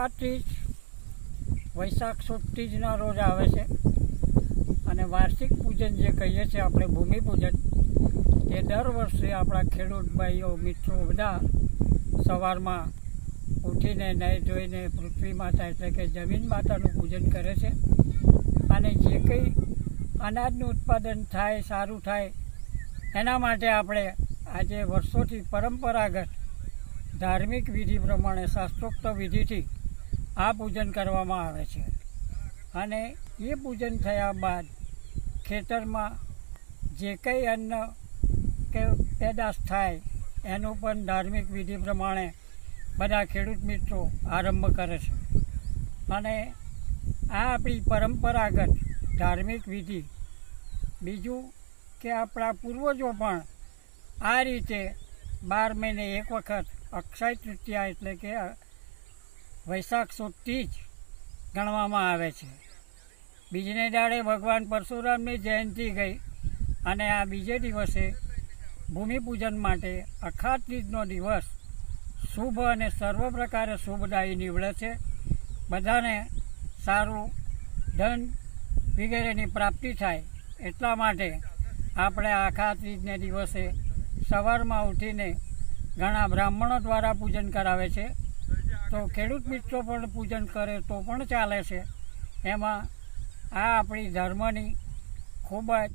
અખાત ત્રીજ વૈશાખ સુદ ત્રીજના રોજ આવે છે અને વાર્ષિક પૂજન જે કહીએ છીએ આપણે ભૂમિપૂજન, એ દર વર્ષે આપણા ખેડૂત ભાઈઓ મિત્રો બધા સવારમાં ઉઠીને નાહી ધોઈને પૃથ્વી માતા એટલે કે જમીન માતાનું પૂજન કરે છે અને જે કંઈ અનાજનું ઉત્પાદન થાય સારું થાય એના માટે આપણે આજે વર્ષોથી પરંપરાગત ધાર્મિક વિધિ પ્રમાણે શાસ્ત્રોક્ત વિધિથી આ પૂજન કરવામાં આવે છે અને એ પૂજન થયા બાદ ખેતરમાં જે કંઈ અન્ન કે પેદાશ થાય એનું પણ ધાર્મિક વિધિ પ્રમાણે બધા ખેડૂત મિત્રો આરંભ કરે છે અને આ આપણી પરંપરાગત ધાર્મિક વિધિ. બીજું કે આપણા પૂર્વજો પણ આ રીતે 12 મહિને એક વખત અક્ષય તૃતીયા એટલે કે વૈશાખ સુદ ત્રીજ ગણવામાં આવે છે. બીજને દાડે ભગવાન પરશુરામની જયંતિ ગઈ અને આ બીજે દિવસે ભૂમિપૂજન માટે અખાત ત્રીજનો દિવસ શુભ અને સર્વ પ્રકારે શુભદાયી નીવડે છે. બધાને સારું ધન વગેરેની પ્રાપ્તિ થાય એટલા માટે આપણે અખાત ત્રીજને દિવસે સવારમાં ઉઠીને ઘણા બ્રાહ્મણો દ્વારા પૂજન કરાવે છે, તો ખેડૂત મિત્રો પણ પૂજન કરે તો પણ ચાલે છે. એમાં આ આપણી ધર્મની ખૂબ જ